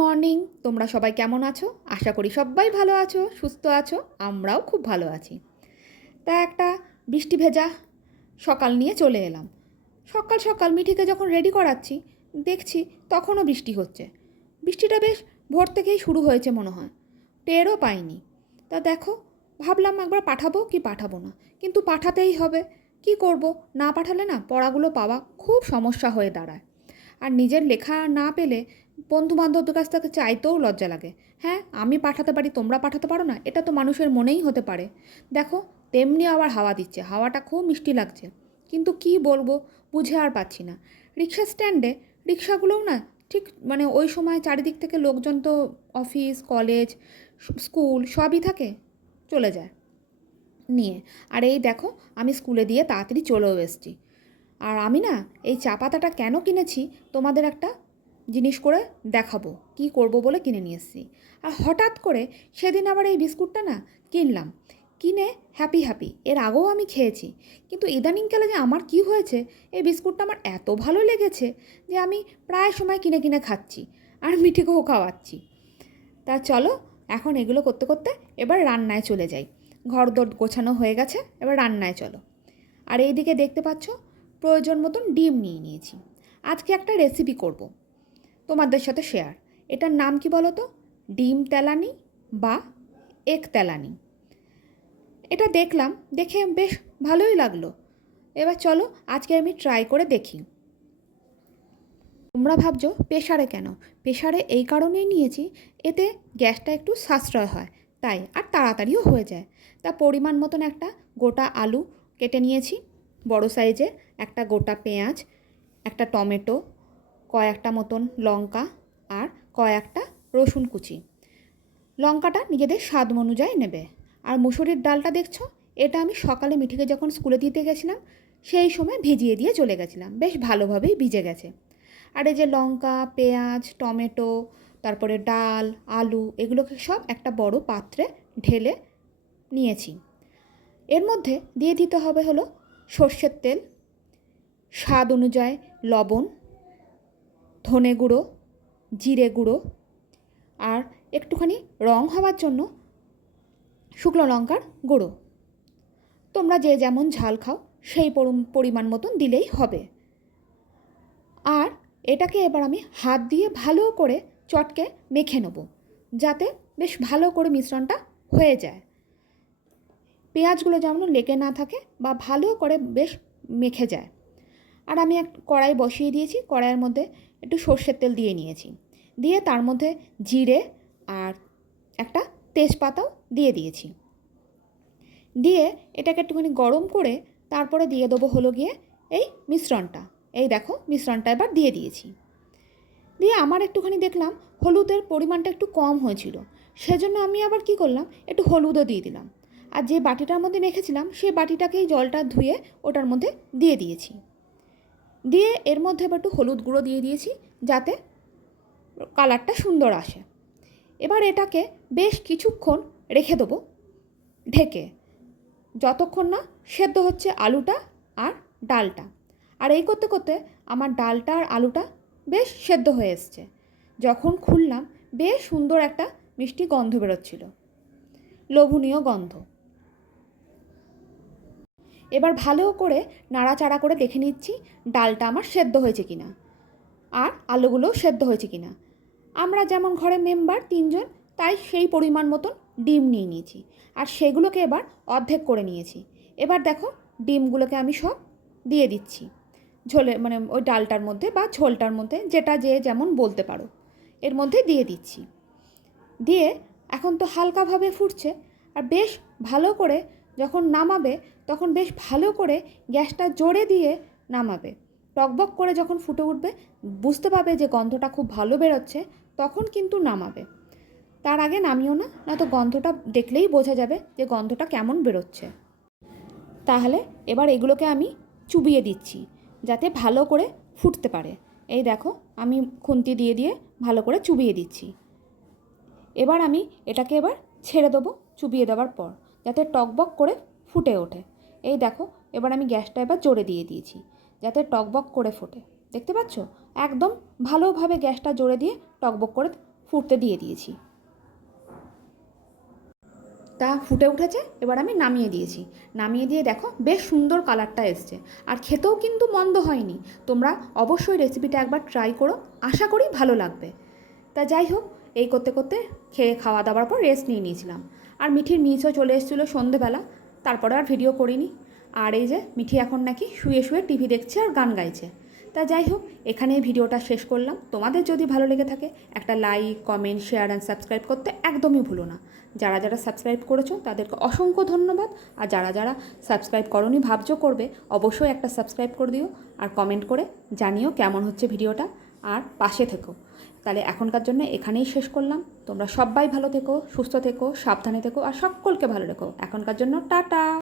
Morning. তোমরা সবাই কেমন আছো? আশা করি সবাই ভালো আছো, সুস্থ আছো। আমরাও খুব ভালো আছি। তা একটা বৃষ্টি ভেজা সকাল নিয়ে চলে এলাম। সকাল সকাল মিঠিকে যখন রেডি করাচ্ছি, দেখছি তখনও বৃষ্টি হচ্ছে। বৃষ্টিটা বেশ ভোর থেকেই শুরু হয়েছে মনে হয়, টেরও পাইনি। তা দেখো, ভাবলাম একবার পাঠাবো কি পাঠাবো না, কিন্তু পাঠাতেই হবে। কি করব, না পাঠালে না পড়াগুলো পাওয়া খুব সমস্যা হয়ে দাঁড়ায়। আর নিজের লেখা না পেলে বন্ধুবান্ধবদের কাছ থেকে চাইতেও লজ্জা লাগে। হ্যাঁ, আমি পাঠাতে পারি, তোমরা পাঠাতে পারো না, এটা তো মানুষের মনেই হতে পারে। দেখো, তেমনি আবার হাওয়া দিচ্ছে, হাওয়াটা খুব মিষ্টি লাগছে, কিন্তু কি বলবো বুঝে আর পাচ্ছি না। রিক্সা স্ট্যান্ডে রিক্সাগুলোও না ঠিক ওই সময় চারিদিক থেকে লোকজন তো অফিস, কলেজ, স্কুল সবই থাকে, চলে যায় নিয়ে। আর এই দেখো, আমি স্কুলে দিয়ে তাড়াতাড়ি চলেও এসেছি। আর আমি না এই চা পাতাটা কেন কিনেছি তোমাদের একটা জিনিস করে দেখাবো, কি করব বলে কিনে নিয়ে এসেছি। আর হঠাৎ করে সেদিন আবার এই বিস্কুটটা না কিনলাম, কিনে হ্যাপি হ্যাপি। এর আগেও আমি খেয়েছি, কিন্তু ইদানিংকালে যে আমার কি হয়েছে, এই বিস্কুটটা আমার এত ভালো লেগেছে যে আমি প্রায় সময় কিনে কিনে খাচ্ছি আর মিঠিকেও খাওয়াচ্ছি। তা চলো, এখন এগুলো করতে করতে এবার রান্নায় চলে যাই। ঘরদোর গোছানো হয়ে গেছে, এবার রান্নায় চলো। আর এই দিকে দেখতে পাচ্ছ প্রয়োজন মতন ডিম নিয়ে নিয়েছি। আজকে একটা রেসিপি করব তোমাদের সাথে শেয়ার। এটার নাম কি বলো তো? ডিম তেলানি বা এগ তেলানি। এটা দেখলাম, দেখে বেশ ভালোই লাগলো। এবার চলো আজকে আমি ট্রাই করে দেখি। তোমরা ভাবছো প্রেশারে কেন? প্রেশারে এই কারণেই নিয়েছি, এতে গ্যাসটা একটু সাশ্রয় হয় তাই, আর তাড়াতাড়িও হয়ে যায়। তা পরিমাণ মতন একটা গোটা আলু কেটে নিয়েছি, বড় সাইজের একটা গোটা পেঁয়াজ, একটা টমেটো, কয়েকটা মতন লঙ্কা আর কয়েকটা রসুন কুচি। লঙ্কাটা নিজেদের স্বাদ অনুযায়ী নেবে। আর মুসুরির ডালটা দেখছো, এটা আমি সকালে মিঠিকে যখন স্কুলে দিতে গেছিলাম সেই সময় ভিজিয়ে দিয়ে চলে গেছিলাম, বেশ ভালোভাবেই ভিজে গেছে। আর এই যে লঙ্কা, পেঁয়াজ, টমেটো, তারপরে ডাল, আলু, এগুলোকে সব একটা বড় পাত্রে ঢেলে নিয়েছি। এর মধ্যে দিয়ে দিতে হবে হলো সর্ষের তেল, স্বাদ অনুযায়ী লবণ, ধনে গুঁড়ো, জিরে গুঁড়ো, আর একটুখানি রং হওয়ার জন্য শুকনো লঙ্কার গুঁড়ো। তোমরা যে যেমন ঝাল খাও সেই পরিমাণ মতন দিলেই হবে। আর এটাকে এবার আমি হাত দিয়ে ভালো করে চটকে মেখে নেব, যাতে বেশ ভালো করে মিশ্রণটা হয়ে যায়। পেঁয়াজগুলো যেমন লেগে না থাকে বা ভালো করে বেশ মেখে যায়। আর আমি এক কড়াই বসিয়ে দিয়েছি, কড়াইয়ের মধ্যে একটু সর্ষের তেল দিয়ে নিয়েছি, দিয়ে তার মধ্যে জিরে আর একটা তেজপাতাও দিয়ে দিয়েছি। দিয়ে এটাকে একটুখানি গরম করে তারপরে দিয়ে দেবো হলো গিয়ে এই মিশ্রণটা। এই দেখো, মিশ্রণটা এবার দিয়ে দিয়েছি। দিয়ে আমার একটুখানি দেখলাম হলুদের পরিমাণটা একটু কম হয়েছিল, সেজন্য আমি আবার কি করলাম, একটু হলুদও দিয়ে দিলাম। আর যে বাটিটার মধ্যে মেখেছিলাম সেই বাটিটাকেই জলটা ধুয়ে ওটার মধ্যে দিয়ে দিয়েছি। দিয়ে এর মধ্যে এবার একটু হলুদ গুঁড়ো দিয়ে দিয়েছি, যাতে কালারটা সুন্দর আসে। এবার এটাকে বেশ কিছুক্ষণ রেখে দেবো ঢেকে, যতক্ষণ না সেদ্ধ হচ্ছে আলুটা আর ডালটা। আর এই করতে করতে আমার ডালটা আর আলুটা বেশ সেদ্ধ হয়ে এসছে। যখন খুললাম বেশ সুন্দর একটা মিষ্টি গন্ধ বেরোচ্ছিল, লোভনীয় গন্ধ। এবার ভালো করে নাড়াচাড়া করে দেখে নিচ্ছি ডালটা আমার সেদ্ধ হয়েছে কিনা আর আলুগুলোও সেদ্ধ হয়েছে কিনা। আমরা যেমন ঘরে মেম্বার 3 জন, তাই সেই পরিমাণ মতন ডিম নিয়ে নিয়েছি আর সেগুলোকে এবার অর্ধেক করে নিয়েছি। এবার দেখো, ডিমগুলোকে আমি সব দিয়ে দিচ্ছি ঝোলে, ওই ডালটার মধ্যে বা ঝোলটার মধ্যে, যেটা যে যেমন বলতে পারো, এর মধ্যে দিয়ে দিচ্ছি। দিয়ে এখন তো হালকাভাবে ফুটছে, আর বেশ ভালো করে যখন নামাবে তখন বেশ ভালো করে গ্যাসটা জোরে দিয়ে নামাবে। টকবক করে যখন ফুটে উঠবে, বুঝতে পারবে যে গন্ধটা খুব ভালো বেরোচ্ছে, তখন কিন্তু নামাবে। তার আগে নামিও না, নয়তো গন্ধটা দেখলেই বোঝা যাবে যে গন্ধটা কেমন বেরোচ্ছে। তাহলে এবার এগুলোকে আমি চুবিয়ে দিচ্ছি, যাতে ভালো করে ফুটতে পারে। এই দেখো, আমি খুন্তি দিয়ে দিয়ে ভালো করে চুবিয়ে দিচ্ছি। এবার আমি এটাকে এবার ছেড়ে দেবো চুবিয়ে দেওয়ার পর, যাতে টকবক করে ফুটে ওঠে। এই দেখো, এবার আমি গ্যাসটা এবার জোরে দিয়ে দিয়েছি, যাতে টকবক করে ফোটে। দেখতে পাচ্ছ, একদম ভালোভাবে গ্যাসটা জোরে দিয়ে টকবক করে ফুটতে দিয়ে দিয়েছি। তা ফুটে উঠেছে, এবার আমি নামিয়ে দিয়েছি। নামিয়ে দিয়ে দেখো বেশ সুন্দর কালারটা এসছে, আর খেতেও কিন্তু মন্দ হয়নি। তোমরা অবশ্যই রেসিপিটা একবার ট্রাই করো, আশা করি ভালো লাগবে। তা যাই হোক, এই করতে করতে খেয়ে খাওয়া দাওয়ার পর রেস্ট নিয়ে নিয়েছিলাম। আর মিঠির মিসও চলে এসেছিলো সন্ধেবেলা, তারপরে আর ভিডিও করিনি। আর এই যে মিঠি এখন নাকি শুয়ে শুয়ে টিভি দেখছে আর গান গাইছে। তা যাই হোক, এখানেই ভিডিওটা শেষ করলাম। তোমাদের যদি ভালো লেগে থাকে একটা like, comment, share and subscribe করতে একদমই ভুলো না। যারা যারা সাবস্ক্রাইব করেছো তাদেরকে অসংখ্য ধন্যবাদ। আর যারা যারা সাবস্ক্রাইব করোনি ভাবছো করবে, অবশ্যই একটা সাবস্ক্রাইব করে দিও আর কমেন্ট করে জানিও কেমন হচ্ছে ভিডিওটা, আর পাশে থেকো। তাহলে এখনকার জন্য এখানেই শেষ করলাম। তোমরা সবাই ভালো থেকো, সুস্থ থেকো, সাবধানে থেকো, আর সকলকে ভালো রেখো। এখনকার জন্য টাটা।